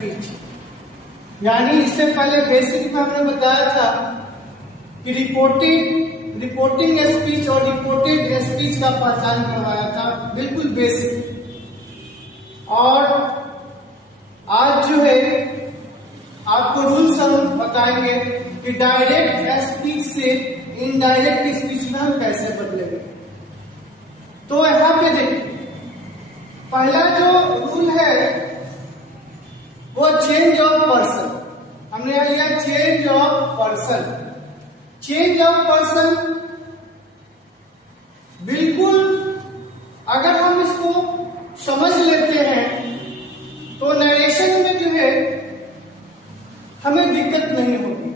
यानी इससे पहले बेसिक में हमने बताया था कि रिपोर्टिंग स्पीच और रिपोर्टेड स्पीच का पहचान करवाया था, बिल्कुल बेसिक। और आज जो है आपको रूल्स हम बताएंगे कि डायरेक्ट स्पीच से इनडायरेक्ट स्पीच में हम कैसे बदलेंगे। तो यहां पे देखिए, पहला जो रूल है वो चेंज ऑफ पर्सन। हमने यहां लिया change of person. Change of person बिल्कुल अगर हम इसको समझ लेते हैं तो नरेशन में जो है हमें दिक्कत नहीं होगी।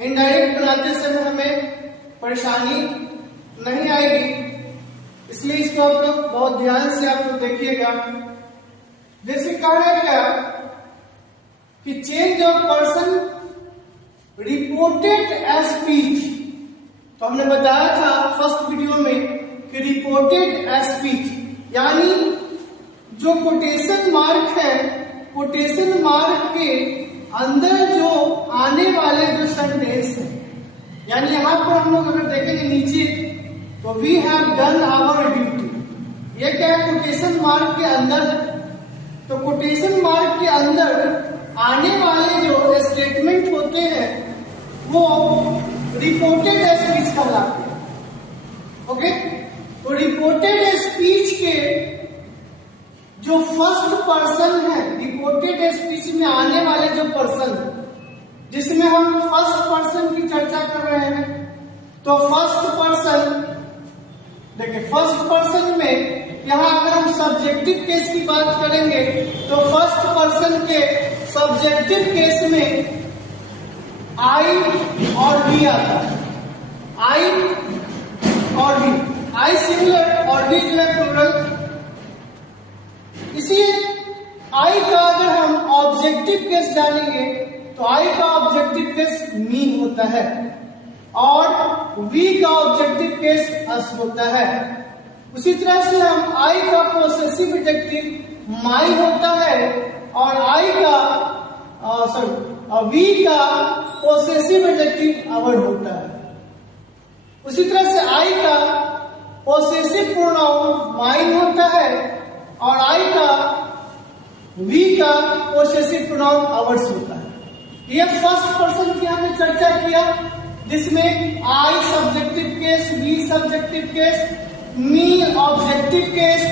इनडायरेक्ट बनाते समय हमें परेशानी नहीं आएगी, इसलिए इसको आप लोग बहुत ध्यान से आप लोग देखिएगा। जैसे कह रहे क्या कि change of person reported speech, तो हमने बताया था फर्स्ट वीडियो में कि रिपोर्टेड स्पीच यानी जो कोटेशन मार्क है, कोटेशन मार्क के अंदर जो आने वाले जो सेंटेंस है, यानी यहां पर हम लोग अगर देखेंगे नीचे तो we have done our duty, ये क्या है कोटेशन मार्क के अंदर है। तो कोटेशन मार्क के अंदर आने वाले जो स्टेटमेंट होते हैं वो रिपोर्टेड स्पीच कहलाते हैं। ओके, तो रिपोर्टेड स्पीच के जो फर्स्ट पर्सन है, रिपोर्टेड स्पीच में आने वाले जो पर्सन है, जिसमें हम फर्स्ट पर्सन की चर्चा कर रहे हैं, तो फर्स्ट पर्सन देखिए, फर्स्ट पर्सन में यहां अगर हम सब्जेक्टिव केस की बात करेंगे तो फर्स्ट पर्सन के सब्जेक्टिव केस में आई और वी आता है। आई और वी, आई सिंगुलर और वी जो है प्लूरल। इसी आई का अगर हम ऑब्जेक्टिव केस जानेंगे तो आई का ऑब्जेक्टिव केस मी होता है और वी का ऑब्जेक्टिव केस अस होता है। उसी तरह से हम आई का पोसेसिव एडजेक्टिव माई होता है और आई का वी का पोसेसिव एडजेक्टिव अवर होता है। उसी तरह से आई का पोसेसिव प्रोनाउन माइन होता है और आई का वी का पोसेसिव प्रोनाउन अवर्स होता है। ये फर्स्ट पर्सन की हमने चर्चा किया, जिसमें I subjective case, we subjective case, me objective case,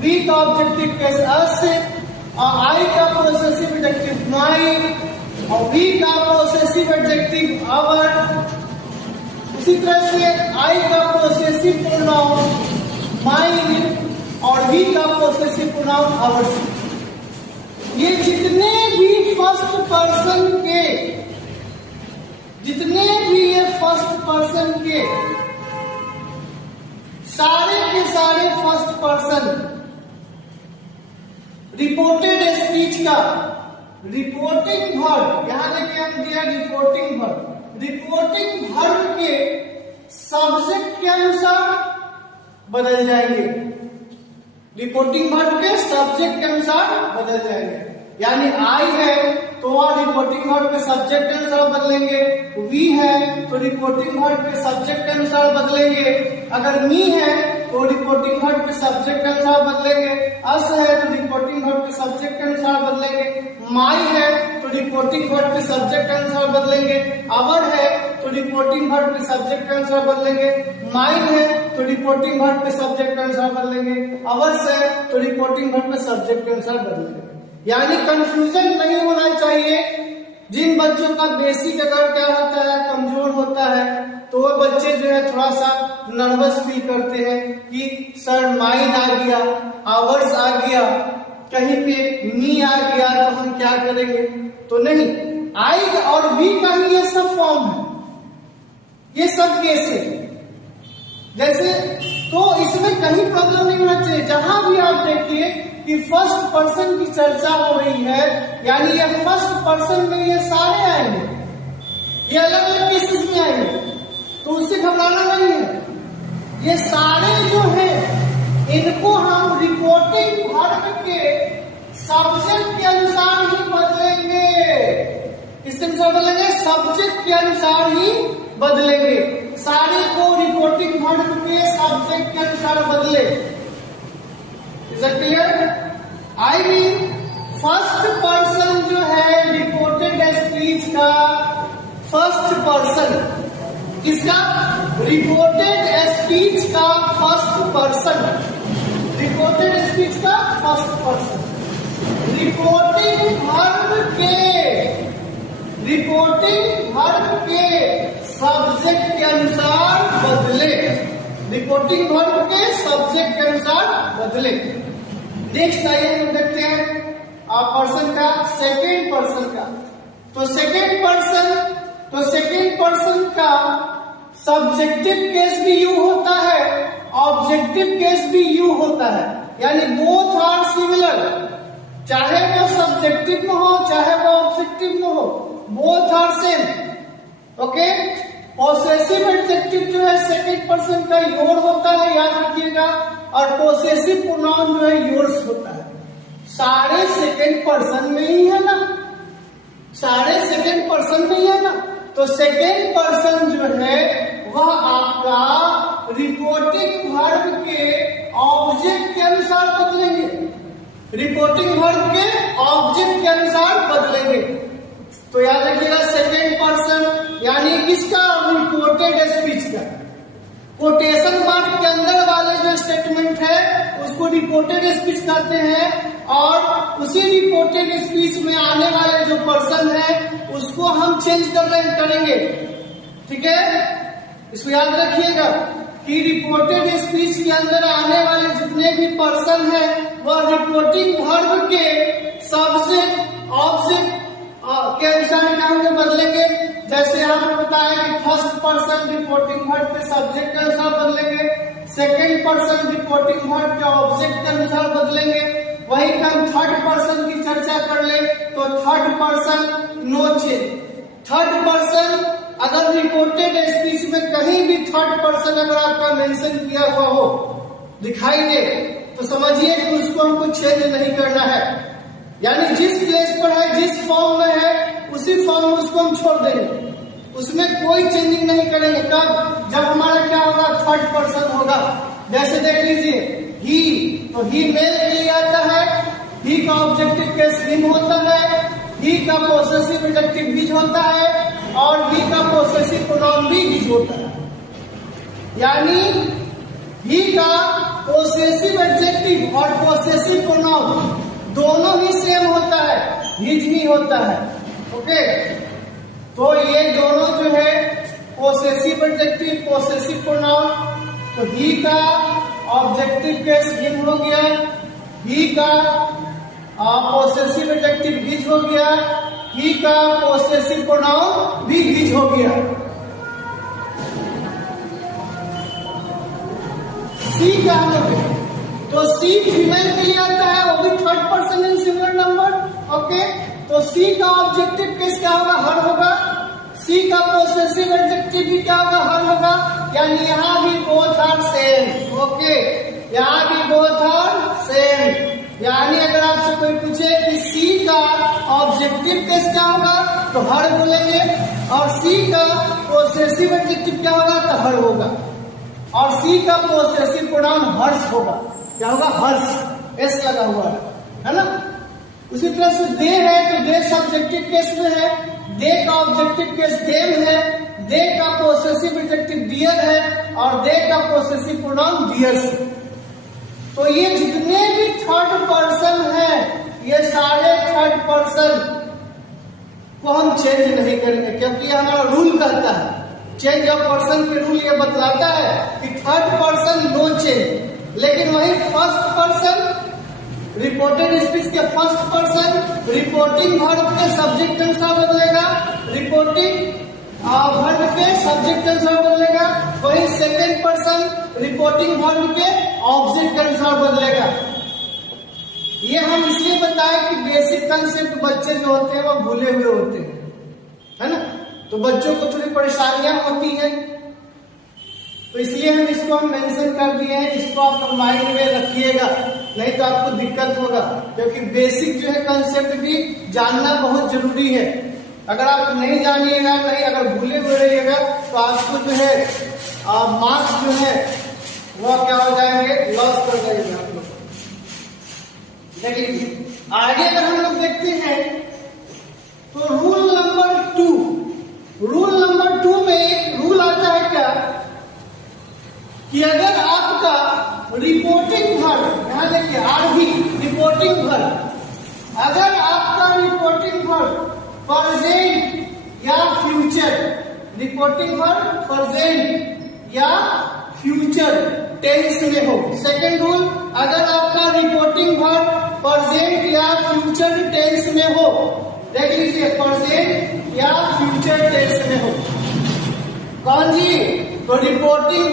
we का ऑब्जेक्टिव केस अस, और आई का पोसेसिव एडजेक्टिव माई और वी का पोसेसिव एडजेक्टिव अवर। उसी तरह से आई का पोसेसिव प्रोनाउन माइन और वी का पोसेसिव प्रोनाउन अवर्स। ये जितने भी फर्स्ट पर्सन के, जितने भी ये फर्स्ट पर्सन के सारे के सारे फर्स्ट पर्सन रिपोर्टेड स्पीच का रिपोर्टिंग वर्ब, यहां देखिए हम दिया रिपोर्टिंग वर्ब, रिपोर्टिंग वर्ब के सब्जेक्ट के अनुसार बदल जाएंगे। रिपोर्टिंग वर्ब के सब्जेक्ट के अनुसार बदल जाएंगे। यानी आई है तो वह रिपोर्टिंग वर्ब के सब्जेक्ट के अनुसार बदलेंगे, वी है तो रिपोर्टिंग वर्ब के सब्जेक्ट के अनुसार बदलेंगे, अगर मी है तो रिपोर्टिंग वर्ब के सब्जेक्ट के अनुसार बदलेंगे, अस है तो रिपोर्टिंग वर्ब के सब्जेक्ट के अनुसार बदलेंगे, माई है तो रिपोर्टिंग वर्ब के सब्जेक्ट के अनुसार बदलेंगे, अवर है तो रिपोर्टिंग वर्ब के सब्जेक्ट के अनुसार बदलेंगे, माइन है तो रिपोर्टिंग वर्ब के सब्जेक्ट के अनुसार बदलेंगे, अवर्स है तो रिपोर्टिंग वर्ब के सब्जेक्ट के अनुसार बदलेंगे। यानी कंफ्यूजन नहीं होना चाहिए। जिन बच्चों का बेसिक अगर क्या होता है, कमजोर होता है, तो वो बच्चे जो है थोड़ा सा नर्वस फील करते हैं कि सर माइन आ गया, आवर्स आ गया, कहीं पे मी आ गया तो हम क्या करेंगे। तो नहीं, आई और वी का ही ये सब फॉर्म है, ये सब केस है। जैसे तो इसमें कहीं प्रॉब्लम नहीं होना चाहिए। जहां भी आप देखिए कि फर्स्ट पर्सन की चर्चा हो रही है, यानी ये फर्स्ट पर्सन में ये सारे आएंगे, ये अलग अलग केसेस में आएंगे, तो उससे घबराना नहीं है। ये सारे जो है इनको हम रिपोर्टिंग वर्ब के सब्जेक्ट के अनुसार ही बदलेंगे। किसके अनुसार बदलेंगे? सब्जेक्ट के अनुसार ही बदलेंगे। सारे को रिपोर्टिंग वर्ब के सब्जेक्ट के अनुसार बदले। Is it clear? I mean first person जो है रिपोर्टेड स्पीच का फर्स्ट पर्सन, किसका? रिपोर्टेड स्पीच का फर्स्ट पर्सन, रिपोर्टेड स्पीच का फर्स्ट पर्सन रिपोर्टिंग वर्ब के सब्जेक्ट के अनुसार बदले। रिपोर्टिंग वर्ब के सब्जेक्ट के अनुसार बदले। नेक्स्ट आइए हम देखते हैं पर्सन का, सेकेंड पर्सन का। तो सेकेंड पर्सन का सब्जेक्टिव केस भी यू होता है, ऑब्जेक्टिव केस भी यू होता है, यानी बोथ आर सिमिलर। चाहे वो सब्जेक्टिव में हो चाहे वो ऑब्जेक्टिव में हो, both are same. Okay, possessive adjective जो है सेकंड पर्सन का योर होता है, याद रखिएगा, और पोसेसिव प्रोनाउन जो है योर्स होता है। सारे सेकंड पर्सन में ही है ना, सारे सेकंड पर्सन में ही है ना। तो सेकंड पर्सन जो है वह आपका रिपोर्टिंग वर्ब के ऑब्जेक्ट के अनुसार बदलेंगे, रिपोर्टिंग वर्ब के ऑब्जेक्ट के अनुसार बदलेंगे। तो याद रखिएगा सेकंड पर्सन यानी किसका? रिपोर्टेड स्पीच का। कोटेशन मार्क के अंदर वाले जो स्टेटमेंट है उसको रिपोर्टेड स्पीच कहते हैं, और उसी रिपोर्टेड स्पीच में आने वाले जो पर्सन है उसको हम चेंज करेंगे। ठीक है, इसको याद रखिएगा कि रिपोर्टेड स्पीच के अंदर आने वाले जितने भी पर्सन है वह रिपोर्टिंग वर्ब के सब्जेक्ट ऑब्जेक्ट के अनुसार क्या होंगे? बदलेंगे। जैसे आपने बताया कि फर्स्ट पर्सन रिपोर्टिंग वर्ब के सब्जेक्ट के अनुसार बदलेंगे, सेकंड पर्सन रिपोर्टिंग वर्ब के ऑब्जेक्ट के अनुसार बदलेंगे। वही हम थर्ड पर्सन की चर्चा कर ले तो third person no change. Third person अगर रिपोर्टेड स्पीच में कहीं भी थर्ड पर्सन अगर आपका मेंशन किया हुआ हो, दिखाई दे, तो समझिए कि उसको हमको चेंज नहीं करना है, यानी जिस प्लेस पर है, जिस फॉर्म में है, उसी फॉर्म में उसको हम छोड़ देंगे, उसमें कोई चेंजिंग नहीं करेंगे। कब? जब हमारा क्या होगा? थर्ड पर्सन होगा। जैसे देख लीजिए ही, तो ही मेल के लिए आता है, ही का ऑब्जेक्टिव केस हिम होता है, ही का पोसेसिव एडजेक्टिव हिज होता है, और ही का पोसेसिव प्रोनाउन भी हिज होता है। यानी ही का पोसेसिव एडजेक्टिव और पोसेसिव प्रोनाउन दोनों ही सेम होता है, हिज ही होता है। ओके, तो ये दोनों जो है पोसेसिव एडजेक्टिव पोसेसिव प्रोनाउन, तो ही का ऑब्जेक्टिव केस हिम हो गया, ही का पोसेसिव एडजेक्टिव हिज हो गया, ही का पोसेसिव प्रोनाउन भी हिज हो गया। सी का हम लोग, तो सी फीमेल के लिए आता है, वो भी third person in singular number. Okay, तो सी का ऑब्जेक्टिव केस क्या होगा? हर होगा। सी का पोसेसिव एडजेक्टिव भी क्या होगा? हर होगा। यानी यहाँ भी बोथ आर सेम। ओके, यहाँ भी बोथ आर सेम। यानी अगर आपसे कोई पूछे कि सी का ऑब्जेक्टिव केस क्या होगा, तो हर बोलेंगे, और सी का पोसेसिव एडजेक्टिव क्या होगा? तो हर होगा, और सी का पोसेसिव प्रोनाउन हर्ष होगा। क्या होगा? हर्ष, एस लगा हुआ है ना। उसी तरह से दे है, तो दे सब्जेक्टिव केस में है, दे का ऑब्जेक्टिव केस देम है, दे का पोसेसिव एडजेक्टिव डियर है, और दे का पोसेसिव प्रोनाउन डियर्स है। तो ये जितने भी थर्ड पर्सन है, ये सारे थर्ड पर्सन को हम चेंज नहीं करेंगे, क्योंकि ये हमारा रूल कहता है। चेंज ऑफ पर्सन के रूल ये बतलाता है कि थर्ड पर्सन नो चेंज। लेकिन वही फर्स्ट पर्सन रिपोर्टेड स्पीच के फर्स्ट पर्सन रिपोर्टिंग वर्ब के सब्जेक्ट के अनुसार बदलेगा, रिपोर्टिंग वर्ब के सब्जेक्ट के अनुसार बदलेगा। वही सेकंड पर्सन रिपोर्टिंग वर्ब के ऑब्जेक्ट के अनुसार बदलेगा। ये हम इसलिए बताएं कि बेसिक कंसेप्ट बच्चे जो होते हैं वो भूले हुए होते हैं, है ना। तो बच्चों को थोड़ी परेशानियां होती हैं, तो इसलिए हम इसको मेंशन कर दिए हैं। इसको आप माइंड में रखिएगा। नहीं तो आपको दिक्कत होगा, क्योंकि बेसिक जो है कंसेप्ट भी जानना बहुत जरूरी है। अगर आप नहीं जानिएगा, नहीं अगर भूले हुए रहिएगा तो आपको जो है मार्क्स जो है वह क्या हो जाएंगे, लॉस कर जाएंगे आप लोग। देखिए आगे अगर हम लोग देखते हैं तो रूल नंबर 2 में एक रूल आता है क्या कि अगर आपका रिपोर्टिंग वर्ब, यहां देखिए आरवी रिपोर्टिंग वर्ब, अगर आपका रिपोर्टिंग वर्ब प्रेजेंट या फ्यूचर, रिपोर्टिंग वर्ब प्रेजेंट या फ्यूचर टेंस में हो। सेकेंड रूल, अगर आपका रिपोर्टिंग वर्ब प्रेजेंट या फ्यूचर टेंस में हो, देख लीजिए प्रेजेंट या फ्यूचर टेंस में हो। कौन जी? तो रिपोर्टिंग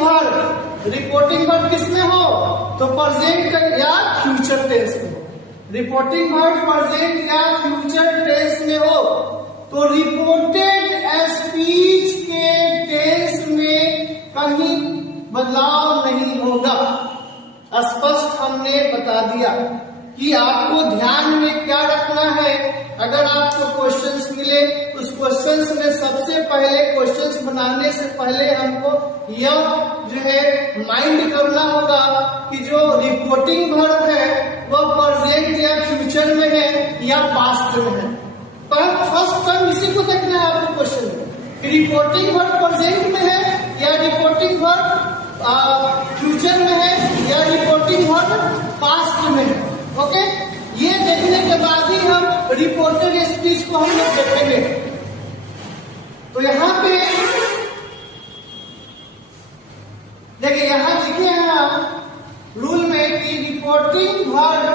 वर्ब किस में हो? तो प्रेजेंट या फ्यूचर टेंस में हो। रिपोर्टिंग वर्ब प्रेजेंट या फ्यूचर टेंस में हो तो रिपोर्टेड स्पीच के टेंस में कहीं बदलाव नहीं होगा। स्पष्ट हमने बता दिया कि आपको ध्यान में क्या रखना है। अगर आपको क्वेश्चंस मिले, उस क्वेश्चंस में सबसे पहले क्वेश्चंस बनाने से पहले हमको यह जो है माइंड करना होगा कि जो रिपोर्टिंग वर्ब है वह प्रेजेंट या फ्यूचर में है या पास्ट में है। पर फर्स्ट टाइम इसी को देखना है आपको क्वेश्चन में, रिपोर्टिंग वर्ब प्रेजेंट में है या रिपोर्टिंग वर्ब फ्यूचर में है या रिपोर्टिंग वर्ब पास्ट में है। ओके, ये देखने के बाद ही हम रिपोर्टेड स्पीच को हम लोग देखेंगे। तो यहाँ पे देखिए, यहाँ लिखे हैं हम रूल में कि रिपोर्टिंग वर्ब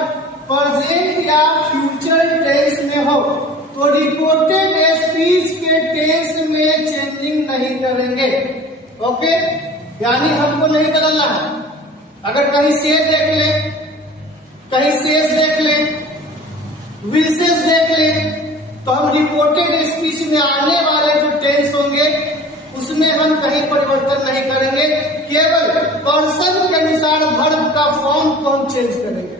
प्रेजेंट या फ्यूचर टेंस में हो तो रिपोर्टेड स्पीच के टेंस में चेंजिंग नहीं करेंगे। ओके, यानी हमको नहीं बदलना है। अगर कहीं से देख ले, कहीं सेज देख ले, विल्सेस देख ले, तो हम रिपोर्टेड स्पीच में आने वाले जो टेंस होंगे उसमें हम कहीं परिवर्तन नहीं करेंगे, केवल पर्सन के अनुसार वर्ब का फॉर्म को हम चेंज करेंगे।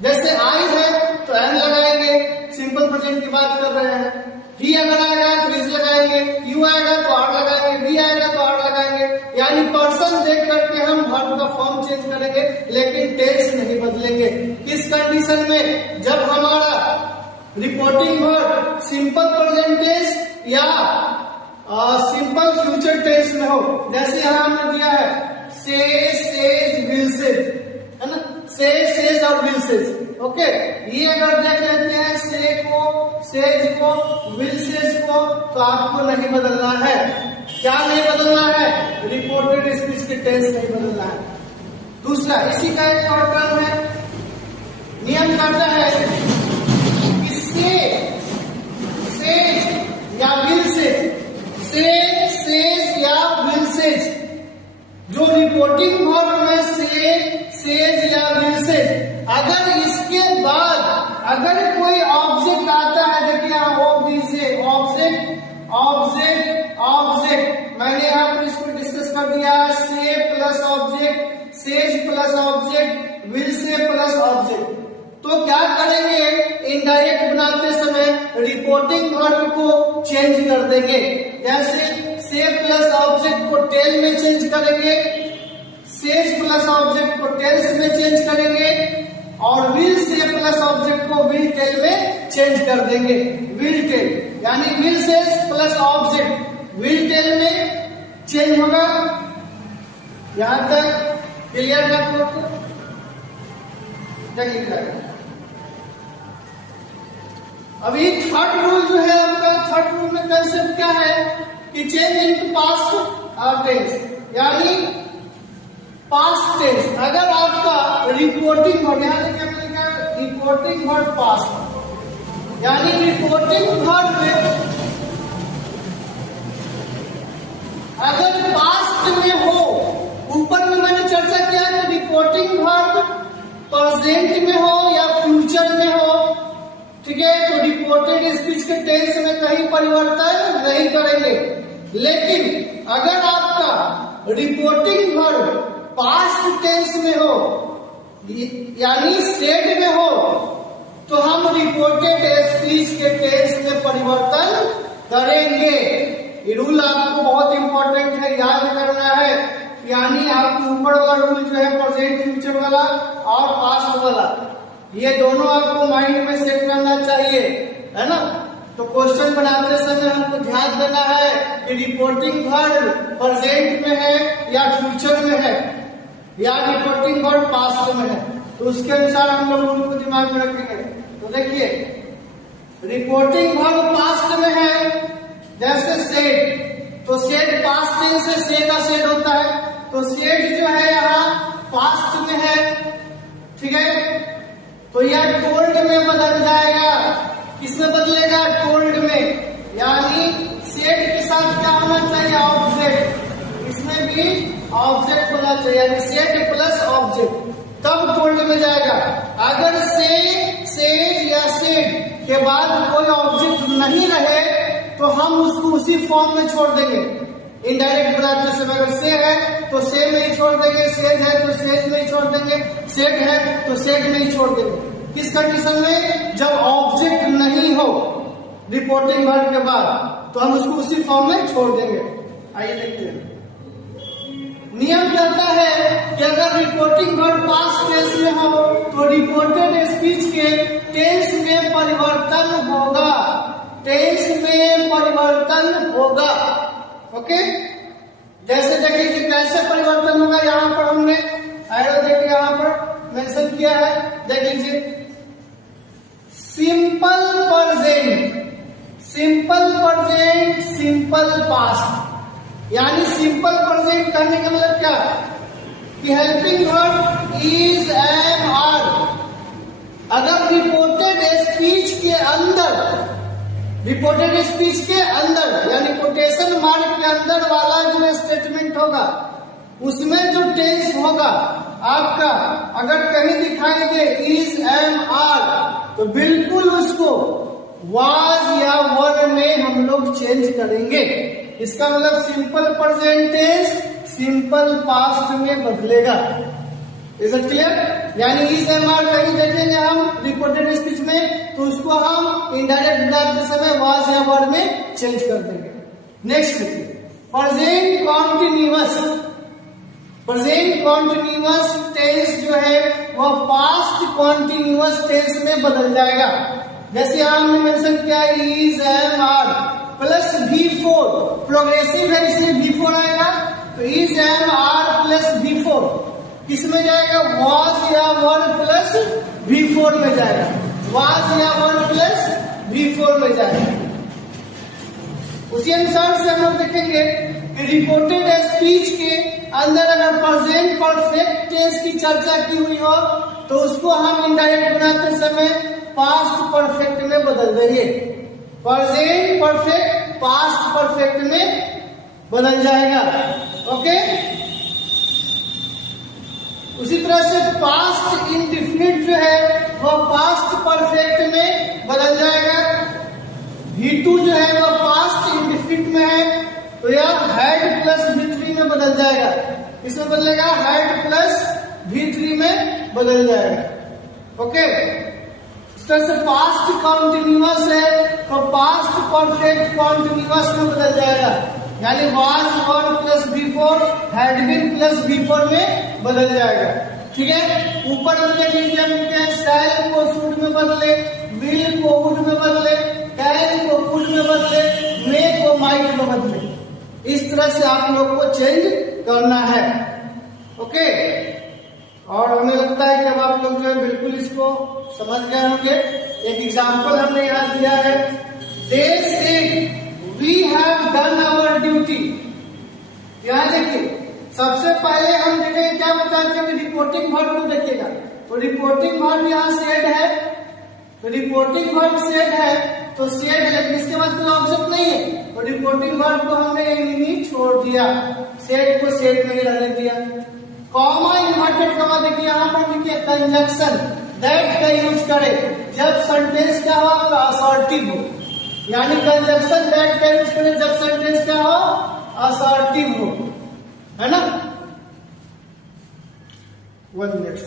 जैसे आई है तो एन लगाएंगे, सिंपल प्रेजेंट की बात कर रहे हैं। ही अगर आएगा तो इज लगाएंगे, यू आएगा तो आर लगाएंगे, वी आएगा तो आर लगाएंगे। यानी पर्सन देख करके हम वर्ब का फॉर्म चेंज करेंगे, लेकिन टेंस नहीं बदलेंगे। किस कंडीशन में? जब हमारा reporting verb simple present tense या सिंपल फ्यूचर टेंस में हो। जैसे यहाँ हमने दिया है से, सेज, विल सेज, है ना, से, सेज और विल सेज। ओके, ये अगर देख लेते हैं से को, सेज को, विल सेज को, तो आपको नहीं बदलना है। क्या नहीं बदलना है? रिपोर्टेड स्पीच के टेंस नहीं बदलना है। दूसरा, इसी का एक और टर्म है, नियम करता है कि से, सेज या विल सेज, से, सेज या विल सेज, जो रिपोर्टिंग वर्ब में से, सेज या विल सेज, अगर इसके बाद अगर कोई ऑब्जेक्ट आता है, देखिए ऑब्जेक्ट मैंने यहाँ पर इसको डिस्कस कर दिया, से plus object, says plus object, will say plus object. तो क्या करेंगे? इनडायरेक्ट बनाते समय रिपोर्टिंग वर्ब को चेंज कर देंगे। जैसे से प्लस ऑब्जेक्ट को टेल में चेंज करेंगे, सेज प्लस ऑब्जेक्ट को टेल्स में चेंज करेंगे, और विल से प्लस ऑब्जेक्ट को विल टेल में चेंज कर देंगे। विल टेल यानी will say plus object will tell में चेंज होगा। यहां तक क्लियर है आप लोग को? अभी थर्ड रूल जो है आपका, थर्ड रूल में कंसेप्ट क्या है कि चेंज इनटू पास्ट टेंस, यानी पास्ट टेंस। अगर आपका रिपोर्टिंग वर्ब, यहाँ लिखा रिपोर्टिंग वर्ब पास्ट, यानी रिपोर्टिंग वर्ब में अगर पास्ट में हो, ऊपर में मैंने चर्चा किया कि रिपोर्टिंग वर्ब प्रेजेंट में हो या फ्यूचर में हो, ठीक है, तो रिपोर्टेड स्पीच के टेंस में कहीं परिवर्तन नहीं करेंगे। लेकिन अगर आपका रिपोर्टिंग वर्ब पास्ट टेंस में हो यानी सेड में हो तो हम रिपोर्टेड स्पीच के टेंस में परिवर्तन करेंगे। ये रूल आपको बहुत इंपॉर्टेंट है, याद करना है। यानी आपको ऊपर वाला रूल जो है प्रेजेंट फ्यूचर वाला और पास्ट वाला, ये दोनों आपको माइंड में सेट करना चाहिए, है ना। तो क्वेश्चन बनाते समय हमको ध्यान देना है कि रिपोर्टिंग वर्ब प्रेजेंट में है या फ्यूचर में है, या रिपोर्टिंग वर्ब पास्ट में है। तो उसके अनुसार हम लोग रूल को दिमाग में रखेंगे। तो देखिए, रिपोर्टिंग वर्ब पास्ट में है, जैसे सेड, तो सेड पास्ट टेंस से से का सेड होता है, तो सेड जो है यहाँ पास्ट में है, ठीक है। तो यह टोल्ड में बदल जाएगा। किसमें बदलेगा? टोल्ड में। यानी सेड के साथ क्या होना चाहिए? ऑब्जेक्ट। इसमें भी ऑब्जेक्ट होना चाहिए, यानी सेड प्लस ऑब्जेक्ट, तब टोल्ड में जाएगा। अगर से, सेड या सेड के बाद कोई ऑब्जेक्ट नहीं रहे तो हम उसको उसी फॉर्म में छोड़ देंगे। इनडायरेक्ट बनाते समय अगर से है तो से में ही छोड़ देंगे, सेज है तो सेज में ही छोड़ देंगे, सेड है तो सेड में ही छोड़ देंगे। किस कंडीशन में? जब ऑब्जेक्ट नहीं हो रिपोर्टिंग वर्ब के बाद, तो हम उसको उसी फॉर्म में छोड़ देंगे। आइए देखते हैं। नियम कहता है कि अगर रिपोर्टिंग वर्ब पास्ट टेंस में हो तो रिपोर्टेड स्पीच के टेंस में परिवर्तन होगा। टेंस में परिवर्तन होगा। ओके, जैसे देखिए कैसे परिवर्तन होगा, यहाँ पर हमने एरो देखिए यहाँ पर मेंशन किया है, देख लीजिए। Simple present, simple present, simple past. यानी सिंपल प्रेजेंट करने का मतलब क्या कि helping verb is, am, are. अगर रिपोर्टेड स्पीच के अंदर, रिपोर्टेड स्पीच के अंदर यानी कोटेशन मार्क के अंदर वाला जो स्टेटमेंट होगा उसमें जो टेंस होगा आपका, अगर कहीं दिखाई दे इज, एम, आर, तो बिल्कुल उसको वाज या वर में हम लोग चेंज करेंगे। इसका मतलब simple present tense simple past में बदलेगा। Is it clear? यानी इज, एम, आर कहीं देखेंगे हम रिपोर्टेड स्पीच में तो उसको हम इनडायरेक्ट बनाते समय वाज या वर में चेंज कर देंगे। नेक्स्ट देखिए, present continuous. Present continuous tense जो है वह पास्ट कॉन्टिन्यूअस टेंस में बदल जाएगा। जैसे हमने मेंशन किया is, am, are plus V4, progressive है इसलिए V4 आएगा, तो is, am, are plus V4 किसमें जाएगा? वाज या वर प्लस V4 में जाएगा। वाज या वर प्लस V4 में जाएगा। उसी अनुसार से हम लोग देखेंगे कि रिपोर्टेड स्पीच के अंदर अगर प्रेजेंट परफेक्ट टेंस की चर्चा की हुई हो तो उसको हम इनडायरेक्ट बनाते समय पास्ट परफेक्ट में बदल देंगे। प्रेजेंट परफेक्ट पास्ट परफेक्ट में बदल जाएगा। ओके, उसी तरह से पास्ट इंडेफिनिट जो है वह पास्ट परफेक्ट में बदल जाएगा। V2 जो है वह पास्ट इंडेफिनिट में है तो यह हैड प्लस V3 में बदल जाएगा। इसमें बदलेगा हैड प्लस V3 में बदल जाएगा। ओके, इस तरह से पास्ट कॉन्टिन्यूअस है तो पास्ट परफेक्ट कॉन्टिन्यूअस में बदल जाएगा। यानी was, were plus V4 had been plus V4 में बदल जाएगा। ठीक है, ऊपर हमने लीजिए मिलके सैल को शुड में बदले, विल को वुड में बदले, कैन को कुड में बदले, मे को माइट में बदले। इस तरह से आप लोग को चेंज करना है। ओके, और हमें लगता है कि अब आप लोग जो है बिल्कुल इसको समझ गए होंगे। एक एग्जाम्पल हमने यहाँ दिया है, they said we have done our duty. यहाँ देखिए, सबसे पहले हम देखेंगे क्या बताते हैं कि रिपोर्टिंग वर्ब को देखिएगा। तो रिपोर्टिंग वर्ब यहाँ सेड है, तो रिपोर्टिंग वर्ब सेड है तो सेड है, लेकिन इसके बाद कोई ऑब्जेक्ट नहीं है तो रिपोर्टिंग वर्ब को हमने यही छोड़ दिया, सेड को सेड में ही रहने दिया। कॉमा, इन्वर्टेड कॉमा देखिए यहाँ पर देखिए कंजक्शन दैट का यूज करें जब सेंटेंस क्या हो असर्टिव हो, यानी कंजक्शन दैट का यूज करें जब सेंटेंस क्या हो असर्टिव हो, है ना। 1 मिनट।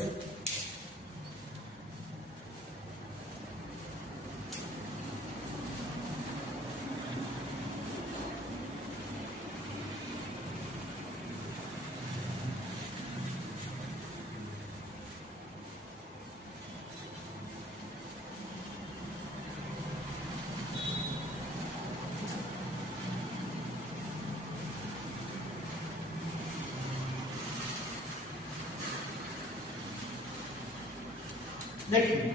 देखिए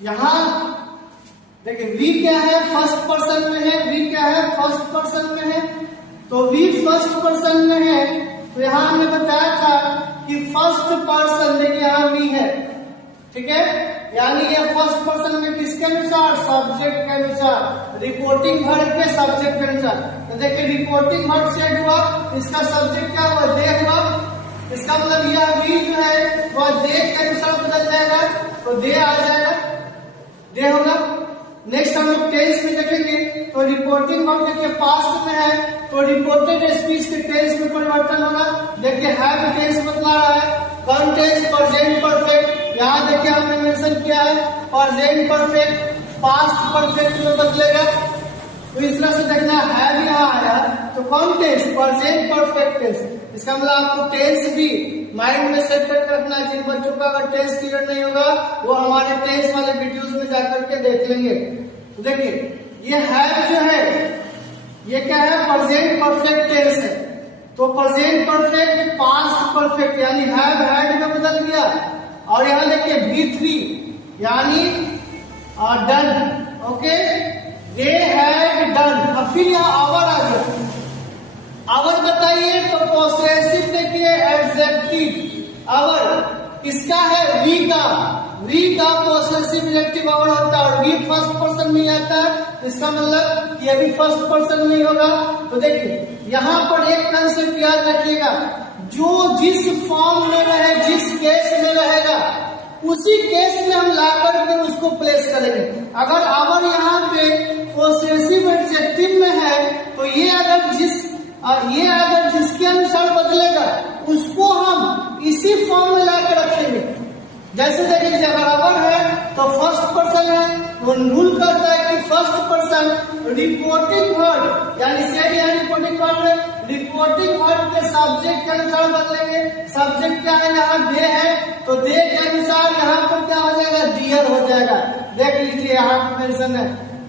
यहां देखिए वी क्या है, फर्स्ट पर्सन में है, वी क्या है, फर्स्ट पर्सन में है। तो वी फर्स्ट पर्सन में है, तो यहां हमने बताया था कि फर्स्ट पर्सन, देखिए यहां वी है, ठीक है, यानी ये फर्स्ट पर्सन में किसके अनुसार, सब्जेक्ट के अनुसार, रिपोर्टिंग वर्ब के सब्जेक्ट के अनुसार। तो देखिए रिपोर्टिंग वर्ब से हुआ, इसका सब्जेक्ट क्या हुआ, दे हुआ, इसका मतलब यह वी जो है वह दे के अनुसार बदल जाएगा, तो दे आ जाएगा, दे होगा। नेक्स्ट हम लोग टेंस में देखेंगे, तो रिपोर्टिंग वर्ब देखिए पास्ट में है, तो रिपोर्टेड स्पीच के टेंस में परिवर्तन होगा। देखिए हैव टेंस बदला रहा है, करंट टेंस, प्रेजेंट परफेक्ट, यहाँ देखिए हमने मेंशन किया है प्रेजेंट परफेक्ट, पास्ट परफेक्ट में बदलेगा। तो इस तरह से देखना है यहाँ आया, तो कौन टेंस, प्रेजेंट परफेक्ट टेंस। इसका मतलब आपको टेंस भी माइंड में सेट करके रखना है। जिन बच्चों का अगर टेंस क्लियर नहीं होगा वो हमारे टेंस वाले वीडियोस में जाकर के देख लेंगे। तो देखिए ये है जो है ये क्या है, प्रेजेंट परफेक्ट टेंस है। तो प्रेजेंट परफेक्ट पास्ट परफेक्ट यानी हैव हैड में बदल गया। और यहाँ देखिए V3 यानी done, okay, they had done. अब फिर यहाँ आवर आ जाए, आवर बताइए, तो पोसेसिव देखिए एडजेक्टिव आवर किसका है, वी का, वी का पोसेसिव एडजेक्टिव आवर होता है और वी फर्स्ट पर्सन में आता है। इसका मतलब ये भी फर्स्ट पर्सन में होगा। तो देखिए यहाँ पर एक कंसेप्ट याद रखिएगा, जो जिस फॉर्म में रहे, जिस केस में रहेगा, उसी केस में हम ला करके उसको प्लेस करेंगे। अगर आवर यहाँ पे पोसेसिव एडजेक्टिव में है, तो ये अगर जिसके अनुसार बदलेगा उसको हम इसी फॉर्म में लाकर रखेंगे। जैसे देखिए अगर आवर है तो फर्स्ट पर्सन है, तो रूल करता है कि फर्स्ट पर्सन रिपोर्टिंग वर्ब यानी सेड या रिपोर्टिंग वर्ब है, रिपोर्टिंग वर्ब के सब्जेक्ट के अनुसार बदलेंगे। सब्जेक्ट क्या है, यहाँ दे है, तो दे के अनुसार यहाँ पर क्या हो जाएगा, डियर हो जाएगा। देख लीजिए यहाँ पर मेंशन है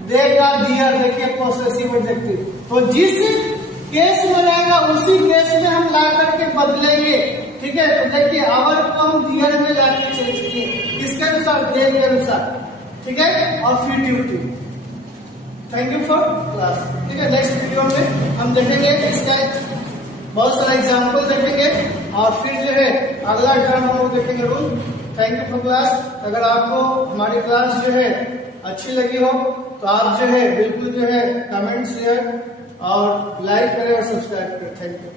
दे का डियर, देखिए पोसेसिव एडजेक्टिव। तो जिस केस में रहेगा उसी केस में हम ला करके बदलेंगे, ठीक है। तो देखिए आवर को हम डियर में लाके चेंज किए, किसके अनुसार, दे के अनुसार, ठीक है। और फिर duty. Thank you for class, ठीक है। नेक्स्ट वीडियो में हम देखेंगे इसका बहुत सारा एग्जाम्पल देखेंगे और फिर जो है अगला टर्म हम लोग देखेंगे rule. Thank you for class. अगर आपको हमारी क्लास जो है अच्छी लगी हो तो आप जो है बिल्कुल जो है कमेंट शेयर और लाइक करें और सब्सक्राइब करें। Thank you.